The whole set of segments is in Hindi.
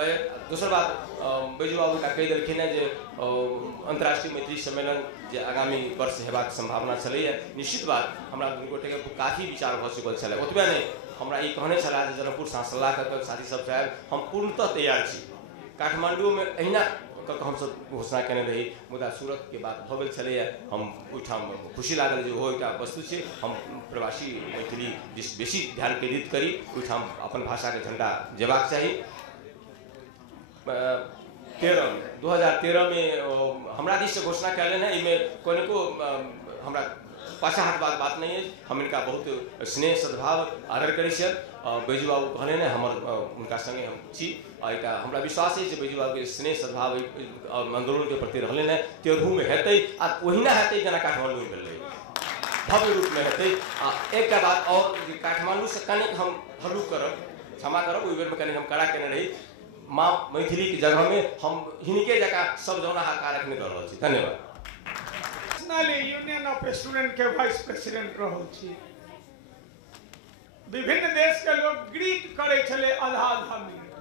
दोसर बात बैजू बाबू का कही देलखिन जे अंतर्राष्ट्रीय मैत्री सम्मेलन जे आगामी वर्ष हेबाक संभावना छलैया निश्चित बात हमरा दुनू गोटे के काफी विचार भ चुकल छलै ओतबे नहीं हमरा ई कहने छला जे जनकपुर सलाह कर साथी सब साहब हम पूर्णतः तैयार छी काठमांडू में अहिना हम सब घोषणा करने रही मुदा सूरत के बात भ गेल छलैया हम ओहिठाम खुशी लागल जे ओहो एकटा वस्तु छै हम प्रवासी मैथिली दिस बेसी ध्यान केंद्रित करी ओहिठाम अपन भाषा के झंडा जेबाक चाही 2013 में हमरा दिस से घोषणा कैले हैं इमे को हमरा पाछा हटबाक बात नहीं है हम इनका बहुत स्नेह सद्भाव आदर करै छियनि बैजू बाबू कहले ने हमर उनका संगे हम छी एकटा हमरा विश्वास है जे बैजू बाबू के स्नेह सद्भाव आंदोलन के प्रति रहले ने तेरहू में हेतै आ ओहिना हेतै जेना काठमांडू में भेलै भव्य रूप में हेतै एकटा बात और काठमांडू से कनिक हम हल्लू करब क्षमा करब ओहि बेर में कनिक हम कड़ा केने रही माँ मैथिली की जगह में हम हिनके जगह सब जौना हाथ रखने कर रहल छी धन्यवाद यूनियन ऑफ स्टूडेंट के वाइस प्रेसिडेंट रहल छी विभिन्न देश के लोग ग्रीट करे छले आधा आधा मिनट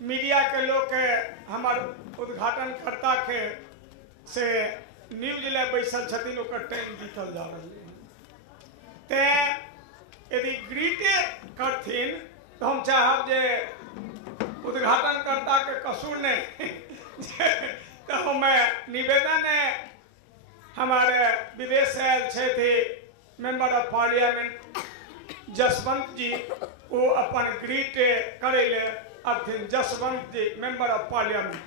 में मीडिया के लोग के हमार उद्घाटन करता के से न्यूज ले बैसल छथिन ओकर टाइम बीतल जा रहल ते यदि ग्रीटे करथिन तो हम चाहब जे उद्घाटन करता के कसूर नहीं तो हमें निवेदन है हमारे विदेश से आए थे मेंबर ऑफ पार्लियामेंट जसवंत जी वो अपन ग्रीट करे ले अब जसवंत जी member of parliament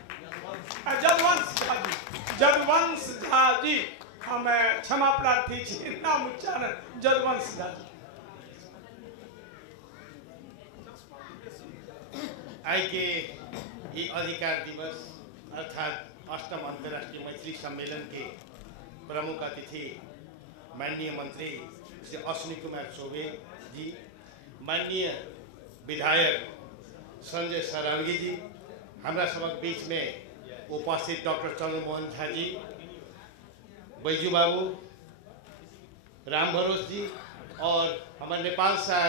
जदवंश Jha ji हमें क्षमा प्रार्थी नाम उच्चारण जदवंश झा जी आई के ये अधिकार दिवस अर्थात 8वां अंतर्राष्ट्रीय मैत्री सम्मेलन के प्रमुख अतिथि माननीय मंत्री श्री अश्विनी कुमार चौबे जी, माननीय विधायक संजय सरावगी जी, हमारा सबक बीच में उपस्थित डॉक्टर चंद्रमोहन झा जी, बैजू बाबू, राम भरोस जी और हमारे नेपाल से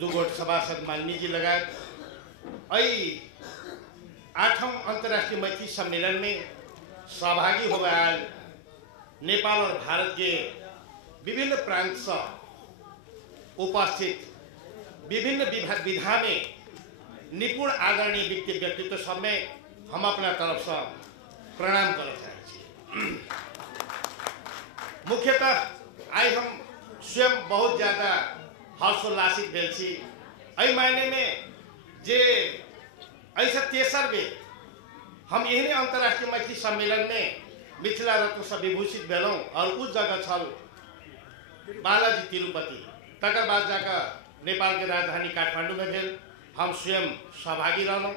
दो गोट सभासद माननीय जी लगायत 8वां अंतर्राष्ट्रीय मैत्री सम्मेलन में सहभागी हो गया नेपाल और भारत के विभिन्न प्रांत से उपस्थित विभिन्न विधा में निपुण आदरणीय व्यक्तित्व सब में हम अपना तरफ से प्रणाम करना चाहे मुख्यतः आई हम स्वयं बहुत ज़्यादा हर्षोल्लासित भेल छी एहि मायने में जे ऐसा तेसर बेर हम यही अंतर्राष्ट्रीय मैत्री सम्मेलन में मिथिला रत्न से विभूषित भेलों और उस जगह छल बालाजी तिरुपति तकर बाद जाकर नेपाल के राजधानी काठमांडू में भेल हम स्वयं सहभागी रहलों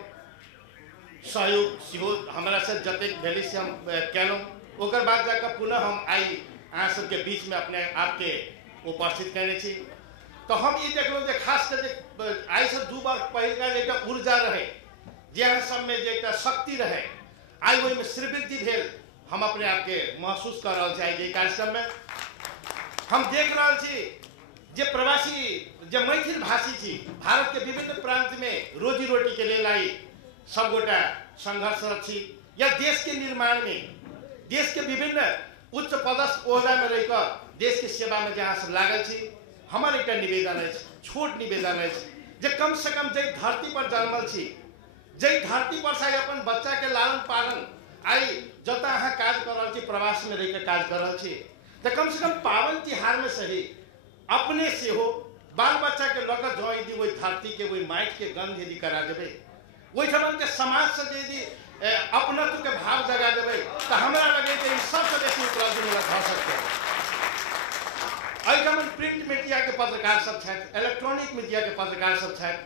सहयोग सिहो हमारा से जतेक भेली से हम कैलों ओकर बाद जाकर पुनः हम आई अहाँ सबके बीच में अपने आपके उपस्थित करने छी तो हम ये देखलों जे खास कर आई से 2 बार पहले का एक ऊर्जा रहे जहाँ सब में जो एक शक्ति रहे आई वही में श्रीवृद्धि भेल हम अपने आप के महसूस कर रहा चाहिए कार्यक्रम में हम देख रहा छी जे प्रवासी जो मैथिल भाषी थी भारत के विभिन्न प्रांत में रोजी रोटी के लिए लाई सब गोटा संघर्षरत छी या देश के निर्माण में देश के विभिन्न उच्च पदस्थ ओहदा में रहकर देश के सेवा में जहाँ सब लागल छी हमारे एक निवेदन है छोट निवेदन है जे कम से कम जै धरती पर जन्मल छी जै धरती पर से अपन बच्चा के लालन पालन आई जता अहाँ काज कर रहा छी प्रवास में रह काज कर रहा छी तो कम से कम पावन तिहार में सही अपने से हो बाल बच्चा के लग जो यदि वही धरती के वही माइट के गंध यदि करा देवे वही ठमन के समाज से यदि अपनत्व के भाव जगा देवे तो हमारा लगे कि सबसे बेसी उपलब्धि मिला हो सकते हैं प्रिंट मीडिया के पत्रकार सब छथि इलेक्ट्रॉनिक मीडिया के पत्रकार सब छथि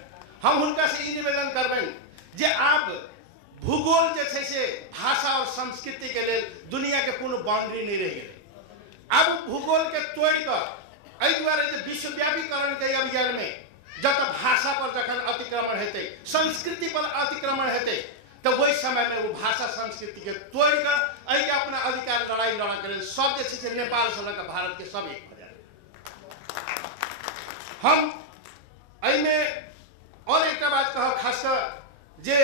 हम हुनका से ई निवेदन करबनि जे आप भूगोल जे छै से भाषा और संस्कृति के लिए दुनिया के कोनो बाउंड्री नहीं रह गए अब भूगोल के तोड़ कर एहि दुआरे जे विश्वव्यापीकरण के अभियान में जब भाषा पर जखन अतिक्रमण हेतै संस्कृति पर अतिक्रमण हेतै तो वही समय में वो भाषा संस्कृति के तोड़ कर अपना अधिकार लड़ाई लड़ा कर सब जे नेपाल से लग भारत के सब एक हो जाए हम में और एक बात कह खास जे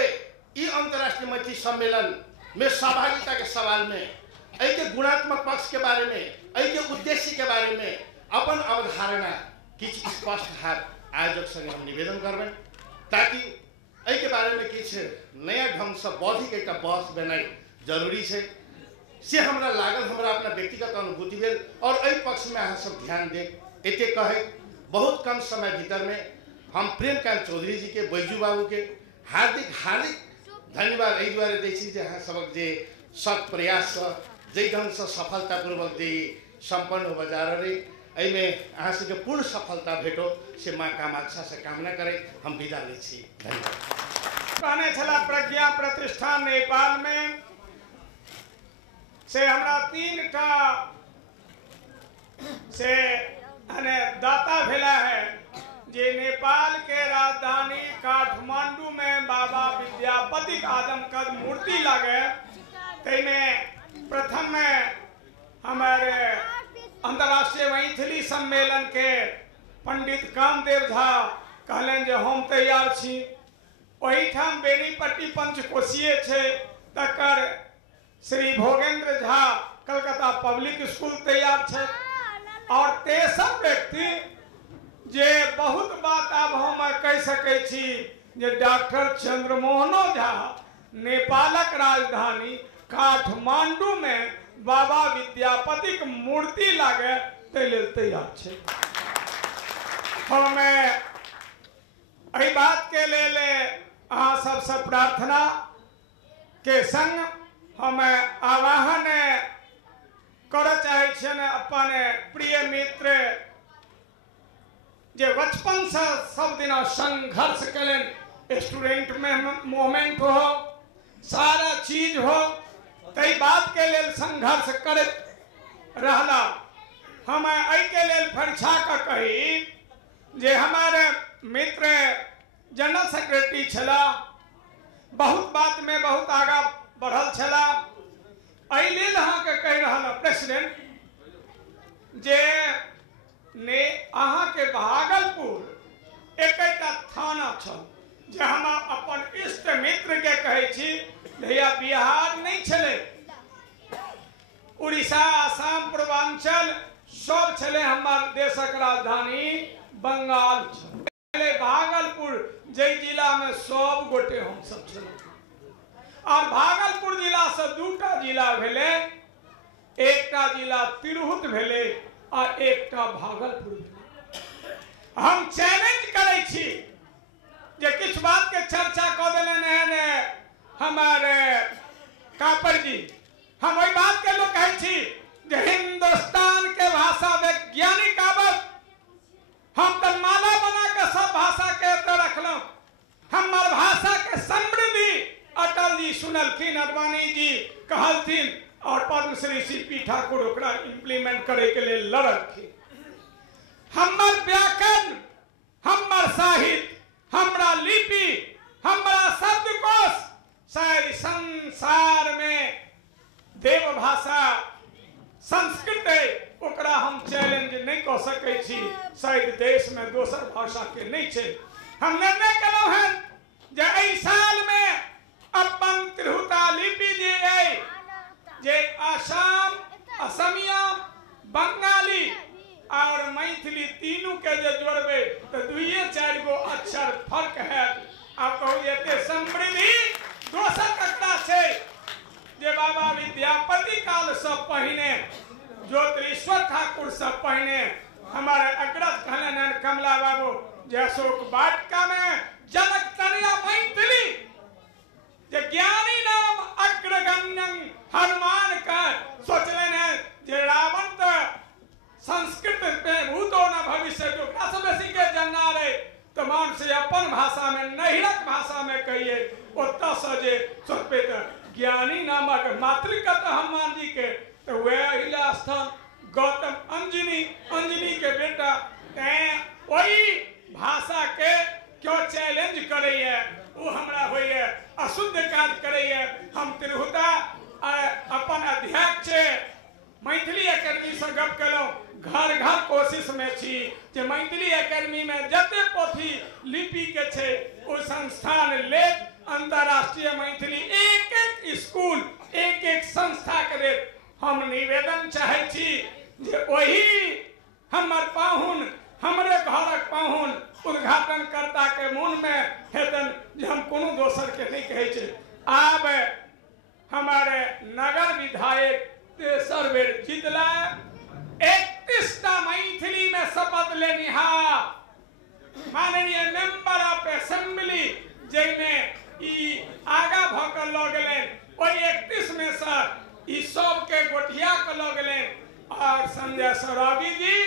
ई अंतर्राष्ट्रीय मैथिली सम्मेलन में सहभागिता के सवाल में एहि के गुणात्मक पक्ष के बारे में, एहि के उद्देश्य के बारे में अपन अवधारणा किछु स्पष्ट है आयोजक संगे हम निवेदन करबें, ताकि एहि के बारे में किछु नया ढंग से बौद्धिक एक बहस बनाई जरूरी है से हमरा लागल, हमरा अपना व्यक्तिगत अनुभूति भेल और एहि पक्ष में अहाँ सब ध्यान दे। एते कहे बहुत कम समय भीतर में हम प्रेमकांत चौधरी जी के, बैजू बाबू के हार्दिक हार्दिक धन्यवाद एहि दुआरे दै छी जे अहाँ सबक जे सख्त प्रयास से जै ढंग से सफलतापूर्वक जे संपन्न होबे जा रहल एहि में अहाँ सबके पूर्ण सफलता भेटो से माँ कामाक्षा से कामना करे हम विदा लै छी। धन्यवाद। कहने छला प्रज्ञा प्रतिष्ठान नेपाल में से हमरा 3टा से दाता भेला है जे नेपाल के राजधानी काठमांडू में बाबा विद्यापति आदमकद मूर्ति लगे में प्रथम में हमारे अंतर्राष्ट्रीय मैथिली सम्मेलन के पंडित कामदेव झा कहलन जे हम तैयार छी। वही ठाम बेनीपट्टी पंचकोशीय छे तकर श्री भोगेंद्र झा कलकत्ता पब्लिक स्कूल तैयार छे और तेसर व्यक्ति जे बहुत बात अब हम कह सकै छी जे डॉक्टर चंद्रमोहनो झा नेपालक राजधानी काठमांडू में बाबा विद्यापति मूर्ति लागे तैले तैयार छे। हम एहि बात के ले अहाँ सबसे प्रार्थना के संग हम आवाहन कर चाहे छन अपन प्रिय मित्र जे बचपन से सब दिन संघर्ष करें, स्टूडेंट में मोमेंट हो, सारा चीज हो, तई बात के लेल संघर्ष कर रहला। हम एहि के लेल परीक्षा का कही जे हमारे मित्र जनरल सेक्रेटरी छला, बहुत बात में बहुत आगा बढ़ल छला। एहि लेल अहाँ के कहि रहल प्रेसिडेंट जे ने अहाँ के भागलपुर एकटा थाना छल जे हम अपन इष्ट मित्र के कहे छी भैया बिहार नहीं छले, उड़ीसा, आसाम, पूर्वांचल सब छले, हमार देशक राजधानी बंगाल छले। भागलपुर जय जिला में सब गोटे हम सब छले और भागलपुर जिला से 2टा जिला भेले, एकटा जिला तिरहुत भेले और एकटा भागलपुर भेले। हम चैलेंज करे छी जे किछ बात के चर्चा क देले ने हमारे कापर जी, हम वही बात के लोग कहे छी जे हिंदुस्तान के भाषा वैज्ञानिक आबत हम तो माला बना के सब भाषा के रखल, हमार भाषा के समृद्धि अटल जी सुनलखिन, अडवाणी जी कहलथिन और पद्मश्री सीपी ठाकुर ओकरा इम्प्लीमेंट करे के लिए लड़लखिन। हमार व्याकरण, हमार साहित्य, हमरा लिपि, हमरा शब्दकोश शायद संसार में देव भाषा संस्कृत है, ओकरा हम चैलेंज नहीं कर सके छी, शायद देश में दोसर भाषा के नहीं छे। हम निर्णय करो हैं जे एहि साल में अपन तिरहुता लिपि जे है जे आसाम, असमिया, बंगाली और मैथिली तीनों के जे जोड़बे तो 2-4 गो अक्षर फर्क है। आप कहू एते समृद्धि दोसर कत्ता छे जे बाबा विद्यापति काल से पहिने, ज्योतिरीश्वर ठाकुर से पहिने हमारे अग्रज कहलन कमला बाबू जे अशोक वाटिका में जनक तनया मैथिली जे ज्ञानी नाम अग्रगण्यं हनुमान का सोचले ने जे रावण तो संस्कृत में भूतो न भविष्य तो कस बेसी के जानना रे तो मान से अपन भाषा में नहिरक भाषा में कहिए ओत्ता से जे सोचबे तो ज्ञानी नामक मातृकत हनुमान जी के तो वह हिला स्थान गौतम अंजनी के बेटा वही भाषा के क्यों चैलेंज करे है, वो हमरा होई है अशुद्ध कार्य करे है। हम तिरहुता अपन अध्यक्ष मैथिली एकेडमी से गप कलौ, घर घर कोशिश में छी जे मैथिली एकेडमी में जते पोथी लिपि के छे ओ संस्थान ले हम चाहे छी जे वही हमर पाहुन हमरे घरक पाहुन उद्घाटन कर्ता के मन में हेतन जे हम कोनो दोसर के नहीं कहे छे। आब हमारे नगर विधायक तेसर बेर जीतला 31टा मैथिली में शपथ लेनिहार माननीय मेंबर ऑफ असेंबली जैमे आगा भकर लऽ गेलेन ओहि 31 में से ई सब के गोठिया के लऽ गेलेन और संजय सरावगी जी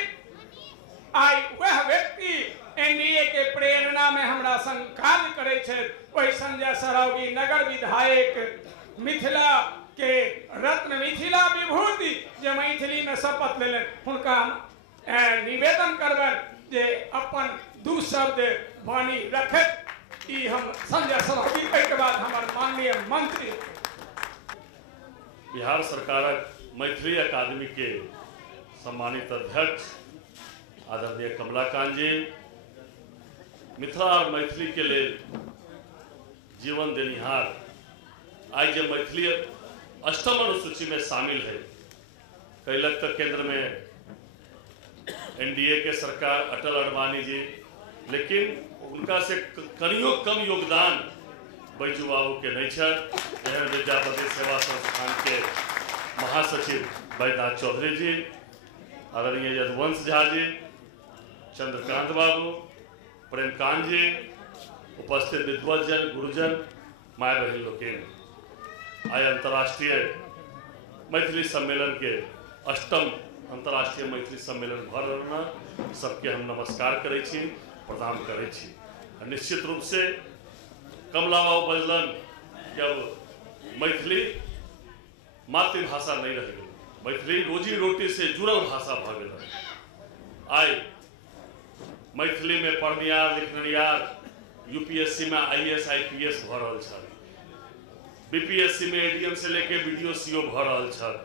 आई वह व्यक्ति एनडीए के प्रेरणा में हमरा संग कार्य करे छे। वही संजय सरावगी नगर विधायक मिथिला के रत्न मिथिला विभूति जे मैथिली में शपथ लेलन हुनका हम निवेदन करबन जे अपन दू शब्द वाणी रखत ई हम संजय सरावगी के बाद हमर माननीय मंत्री बिहार सरकारक मैथिली अकादमी के सम्मानित अध्यक्ष आदरणीय कमलाकांत जी मिथिला और मैथिली के लिए जीवन देनिहार आज जो मैथिली 8म अनुसूची में शामिल है कैलक तक केंद्र में एनडीए के सरकार अटल अडवाणी जी, लेकिन उनका से कनियो कम योगदान बैजू बाबू के नहीं छल। जहर विद्यापति सेवा संस्थान के महासचिव बैद्यनाथ चौधरी जी, आदरणीय यदुवंश झा जी, चंद्रकांत बाबू, प्रेमकांत जी, उपस्थित विद्वजन गुरुजन माय बहन लोकेन आज अंतर्राष्ट्रीय मैथिली सम्मेलन के 8म अंतर्राष्ट्रीय मैथिली सम्मेलन भर रहना सबके हम नमस्कार करै छी, प्रणाम करै छी। निश्चित रूप से कमला बाबू बजलन कि अब मैथिली मातृभाषा नहीं रह गई, मैथिली रोजी रोटी से जुड़ल भाषा भ गेल। आई मैथिली में पढ़निहार लिखनिहार यूपीएससी में आईएएस आईपीएस भ रहल छल, बीपीएससी में एडीएम से लेके बीडीओ सीओ भ रहल छल।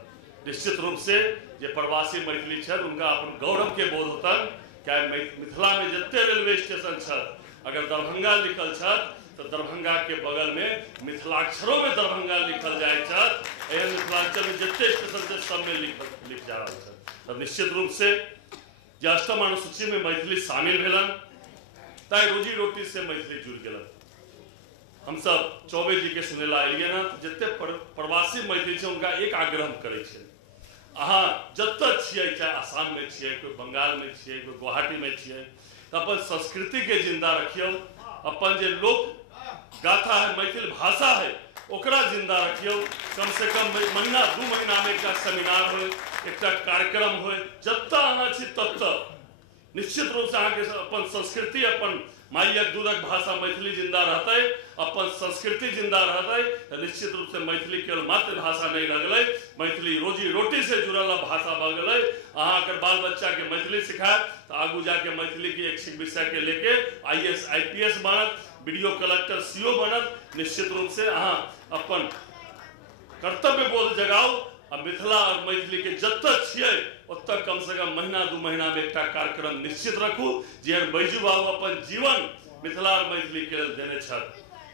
निश्चित रूप से जे प्रवासी मैथिली छल उनका अपन गौरव के बोध होतन क्या मिथिला में जितने रेलवे स्टेशन छल अगर दरभंगा लिखल छल तो दरभंगा के बगल में मिथिलाक्षरों में दरभंगा लिखल जाए छल। एहन मिथिलांचल में जितने स्टेशन से सब में लिख जा रहा छल। तो निश्चित रूप से जे 8म अनुसूची में मैथिली शामिल भेलन ताई रोजी रोटी से मैथिली जुड़ गेलन। हम सब चौबे जी के सुनेला एलिए ना जितने प्रवासी मैथिली छे उनका एक आग्रह करे छे अहाँ जत्तऽ छियै चाहे आसाम में छियै कोई बंगाल में छियै कोई गुवाहाटी में छियै तो अपन संस्कृति के जिंदा रखियो, अपन जे लोक गाथा है मैथिल भाषा है ओकरा जिंदा रखियो। कम से कम महीना 2 महीना में एक सेमिनार हो एक कार्यक्रम हो जत्तऽ अहाँ छी तत्तऽ निश्चित रूप से अहाँ के अपन संस्कृति अपन माइयक दूधक भाषा मैथिली जिंदा रहते, अपन संस्कृति जिंदा रहते तो निश्चित रूप से मैथिली केवल मातृभाषा नहीं रह गई, मैथिली रोजी रोटी से जुड़ल भाषा भ गई। अहाँ अगर बाल बच्चा के मैथिली सिखाए तो आगू जाके मैथिली की एक विषय के लेके आईएएस आईपीएस बनत, वीडियो कलेक्टर सीओ बनत। निश्चित रूप से अहाँ अपन कर्तव्य बोध जगाओ और मिथिला और मैथिली के जत्तऽ छियै ओतऽ कम से कम महीना 2 महीना में एक कार्यक्रम निश्चित रखू जेहन बैजू बाबू अपन जीवन मिथिला और मैथिली के लेल देने छल।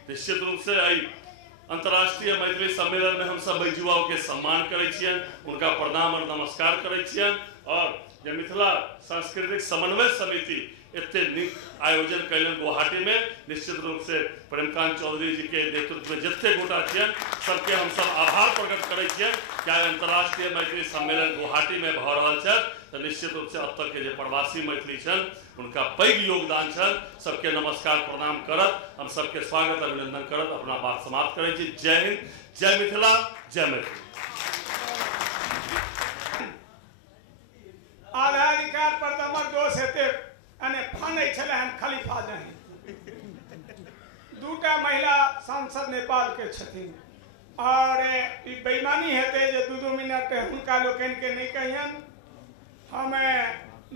निश्चित रूप से आई अंतर्राष्ट्रीय मैथिली सम्मेलन में हम सब बैजू बाबू के सम्मान करै छियन, उनका प्रणाम और नमस्कार करै छियन। और जे मिथिला सांस्कृतिक समन्वय समिति इतने नीक आयोजन कैलन गुवाहाटी में, निश्चित रूप से प्रेमकांत चौधरी जी के नेतृत्व में जितने गोटा छियन सबके हम सब आभार प्रकट करै छियन। क्या अंतर्राष्ट्रीय मैथिली सम्मेलन गुवाहाटी में भ रहल छल तो निश्चित रूप से अब तक के जे प्रवासी मैथिली छल उनका पैघ योगदान छल। सबके नमस्कार प्रणाम करत हम सबके स्वागत अभिनंदन करत अपना बात समाप्त करै छी। जय हिंद, जय मिथिला, जय मैथिली। आधाधिकार पर हमर दोष हेते अने फानै छले हम खलीफा नहीं। 2टा महिला सांसद नेपाल के छथिन और ई बेईमानी हेते जे 2-2 मिनट हुनका लोकन के नहीं कहियन। हम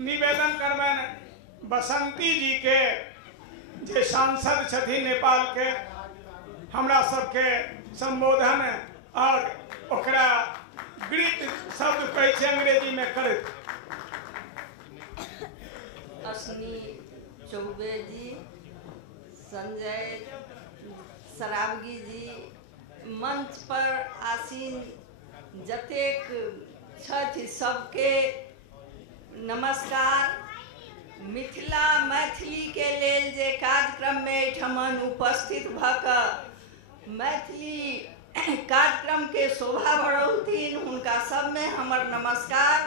निवेदन करबन बसंती जी के जे सांसद छथिन नेपाल के हमरा सबके संबोधन और ओकरा ग्रीट शब्द कहै छै अंग्रेजी में करैत। अश्विनी चौबे जी, संजय सरावगी जी, मंच पर आसीन जतेक छथि सबके नमस्कार। मिथिला मैथिली के लेल जे कार्यक्रम में एहिठमन उपस्थित भ कऽ मैथिली कार्यक्रम के शोभा बढ़ौथिन, हुनका सब में हमर नमस्कार।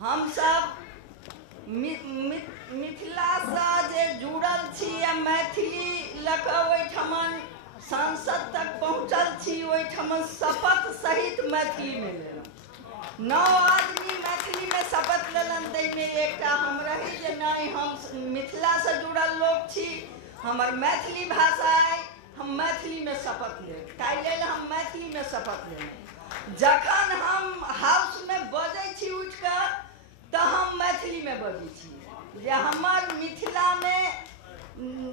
हम सब मिथिला से जे जुड़ल छी आ मैथिली लऽ कऽ ओहिठमन संसद तक पहुँचल छी, ओहिठमन शपथ सहित मैथिली में लेलहुँ। 9 आदमी मैथिली में शपथ लेलन, ताहिमे एकटा हम रही जे नहीं हम मिथिला से जुड़ल लोग छी, हमर मैथिली भाषा है, हम मैथिली में शपथ लेब। ताहि लेल हम मैथिली में शपथ लेलहुँ। जखन हम हाउस में बजै छी उठ कऽ तऽ हम मैथिली में बजै छी जे हमर मिथिला में